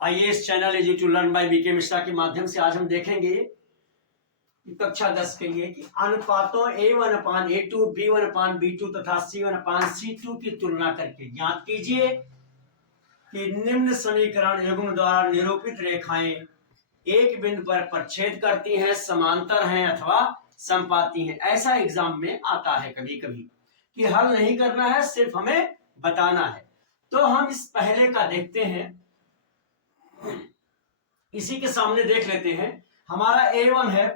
IAS channel easy to learn by B K Mishra के माध्यम से आज हम देखेंगे कक्षा 10 के लिए कि अनुपातों a1/a2, b1/b2 तथा c1/c2 की तुलना करके ज्ञात कीजिए कि निम्न समीकरण युग्म द्वारा निरूपित रेखाएं एक बिंदु पर प्रच्छेद करती हैं, समांतर हैं अथवा संपाती हैं। ऐसा एग्जाम में आता है कभी कभी कि हल नहीं करना है, सिर्फ हमें बताना है। तो हम इस पहले का देखते हैं, इसी के सामने देख लेते हैं। हमारा a1 है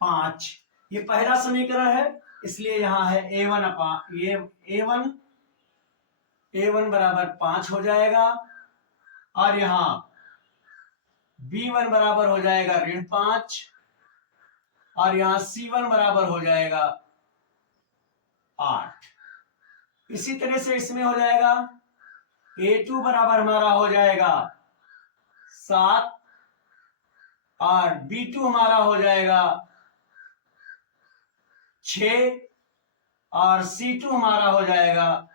5, ये पहला समीकरण है, इसलिए यहां है a1 बराबर 5 हो जाएगा और यहां b1 बराबर हो जाएगा -5 और यहां c1 बराबर हो जाएगा 8। इसी तरह से इसमें हो जाएगा a2 बराबर हमारा हो जाएगा 7 और b2 हमारा हो जाएगा 6 और c2 हमारा हो जाएगा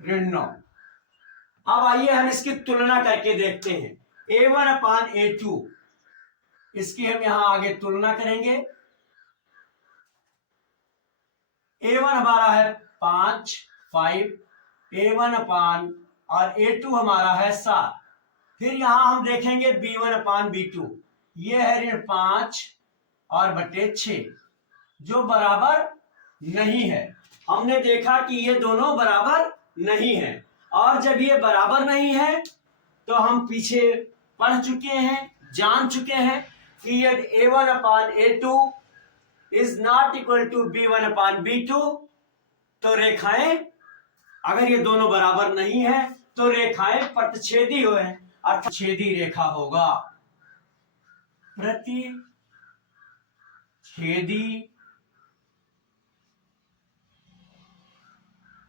9। अब आइए हम इसकी तुलना करके देखते हैं। a1/a2 इसकी हम यहां आगे तुलना करेंगे। a1 हमारा है 5 a1 और a2 हमारा है 7। फिर यहां हम देखेंगे b1/b2, ये है 5 और बटे 6 जो बराबर नहीं है। हमने देखा कि ये दोनों बराबर नहीं है, और जब ये बराबर नहीं है तो हम पीछे पढ़ चुके हैं, जान चुके हैं कि यदि a1/a2 is not equal to b1/b2 तो रेखाएं, अगर ये दोनों बराबर नहीं है तो रेखाएं प्रतिच्छेदी हो, अर्थछेदी रेखा होगा, प्रतिच्छेदी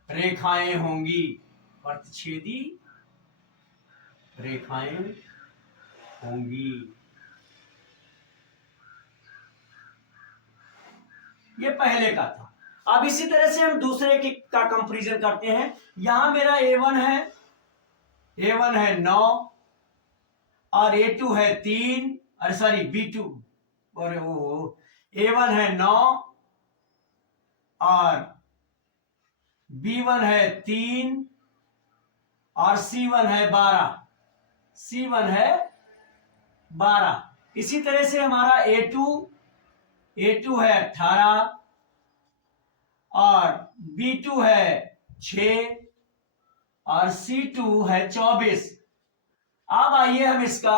रेखाएं होंगी, प्रतिच्छेदी रेखाएं होंगी। ये पहले का था। अब इसी तरह से हम दूसरे का कंपैरिजन करते हैं। यहां मेरा a1 है 9 और a2 है 3, अरे सॉरी b2, और a1 है 9 और b1 है 3 और c1 है 12। इसी तरह से हमारा a2 है 18 और b2 है 6 और c2 है 24। अब आइए हम इसका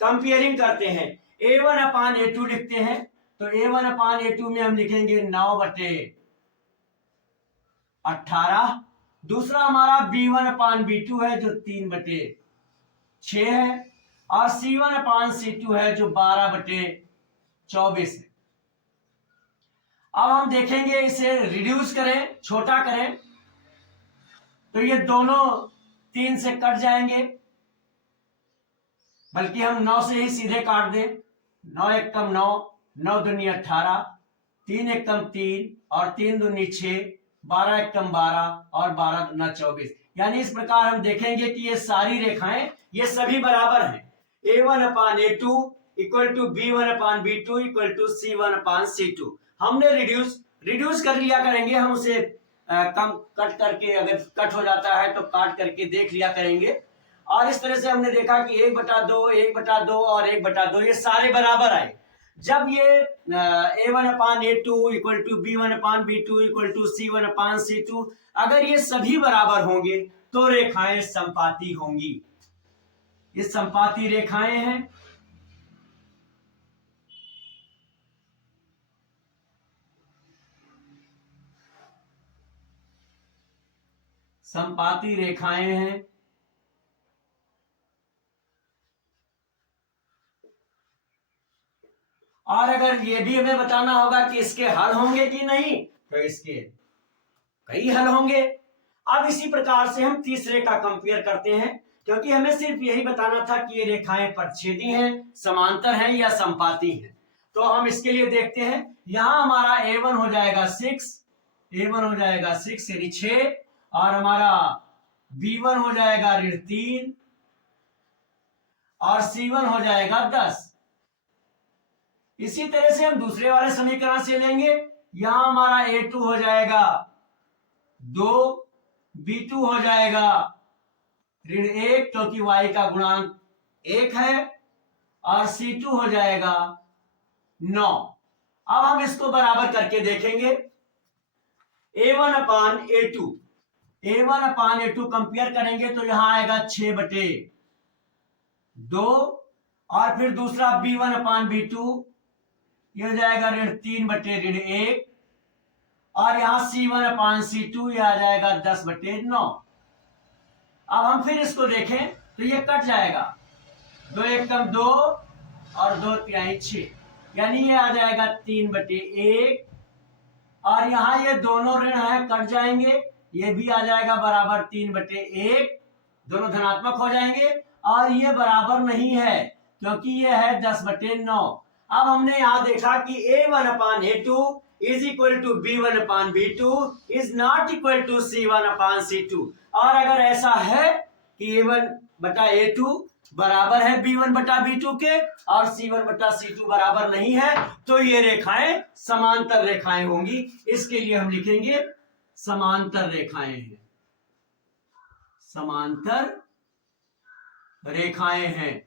कंपेयरिंग करते हैं। a1/a2 लिखते हैं तो a1/a2 में हम लिखेंगे 9/18। दूसरा हमारा b1/b2 है जो 3/6 है और c1/c2 है जो 12/24 है। अब हम देखेंगे इसे रिड्यूस करें, छोटा करें तो ये दोनों 3 से कट जाएंगे, बल्कि हम 9 से ही सीधे काट दें। 9 एकम 9, 9 दूनी 18, 3 एकम 3 और 3 दूनी 6, 12 एकम 12 और 12 दूना 24। यानी इस प्रकार हम देखेंगे कि ये सारी रेखाएं ये सभी बराबर हैं। a1/a2 equal to b1/b2 equal to c1/c2। हमने रिड्यूस कर लिया करेंगे, हम उसे कम कट करके, अगर कट हो जाता है तो काट करके देख लिया करेंगे। और इस तरह से हमने देखा कि 1/2, 1/2 और 1/2 ये सारे बराबर आए। जब ये a1/a2 equal to b1/b2 equal to c1/c2, अगर ये सभी बराबर होंगे तो रेखाएं संपाती होंगी। ये संपाती रेखाएं हैं। संपाती रेखाएं हैं। और अगर ये भी हमें बताना होगा कि इसके हल होंगे कि नहीं, तो इसके कई हल होंगे। अब इसी प्रकार से हम तीसरे का कंपेयर करते हैं, क्योंकि हमें सिर्फ यही बताना था कि ये रेखाएं प्रतिच्छेदी हैं, समांतर हैं या संपाती हैं। तो हम इसके लिए देखते हैं। यहां हमारा a1 हो जाएगा 6 यानी 6 और हमारा b1 हो जाएगा 3 और C1 हो जाएगा 10। इसी तरह से हम दूसरे वाले समीकरण से लेंगे। यहां हमारा A2 हो जाएगा 2, B2 हो जाएगा ऋण 1 क्योंकि y का गुणांक 1 है, और C2 हो जाएगा 9। अब हम इसको बराबर करके देखेंगे। A1 upon A2, A1 upon A2 compare करेंगे तो यहां आएगा 6/2, और फिर दूसरा B1 अपान B2 ये हो जाएगा ऋण 3/1, और यहां C1 अपान C2 ये आ जाएगा 10/9। अब हम फिर इसको देखें तो ये कट जाएगा, 2 एकम 2 और 2 तिहाई 6, यानी ये आ जाएगा 3/1, और यहां ये दोनों ऋण है कट जाएंगे, ये भी आ जाएगा बराबर 3/1, दोनों धनात्मक हो जाएंगे, और ये बराबर नहीं है क्योंकि ये है 10/9। अब हमने यहां देखा कि A1 upon A2 is equal to B1 upon B2 is not equal to C1 upon C2, और अगर ऐसा है कि A1 बटा A2 बराबर है B1 बटा B2 के और C1 बटा C2 बराबर नहीं है, तो ये रेखाएं समांतर रेखाएं होंगी। इसके लिए हम लिखेंगे समांतर रेखाएं हैं, समांतर रेखाएं हैं।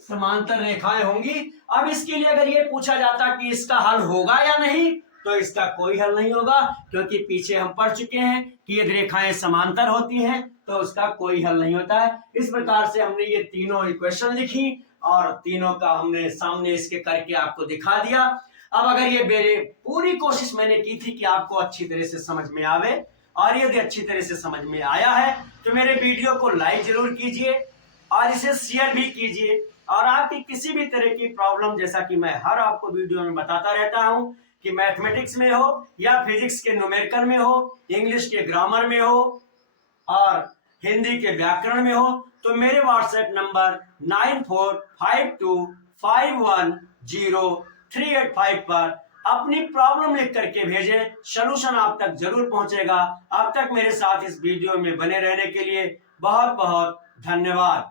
समांतर रेखाएं होंगी। अब इसके लिए अगर ये पूछा जाता कि इसका हल होगा या नहीं, तो इसका कोई हल नहीं होगा, क्योंकि पीछे हम पढ़ चुके हैं कि यदि रेखाएं समांतर होती हैं तो उसका कोई हल नहीं होता है। इस प्रकार से हमने ये तीनों इक्वेशन लिखी और तीनों का हमने सामने इसके करके आपको दिखा दिया। अब अगर ये मेरे पूरी कोशिश मैंने की थी कि आपको अच्छी तरह से समझ में आवे, और यदि अच्छी तरह से समझ में आया है तो मेरे वीडियो को लाइक जरूर कीजिए और इसे शेयर भी कीजिए। और आपकी किसी भी तरह की प्रॉब्लम, जैसा कि मैं हर आपको वीडियो में बताता रहता हूं कि मैथमेटिक्स में हो या फिजिक्स के न्यूमेरिकल में हो, इंग्लिश के ग्रामर में हो और हिंदी के व्याकरण में हो, तो मेरे व्हाट्सएप नंबर 9452510385 पर अपनी प्रॉब्लम लिख करके भेजें, सलूशन आप तक जरूर पहुंचेगा। अब तक मेरे साथ इस वीडियो में बने रहने के लिए बहुत बहुत धन्यवाद।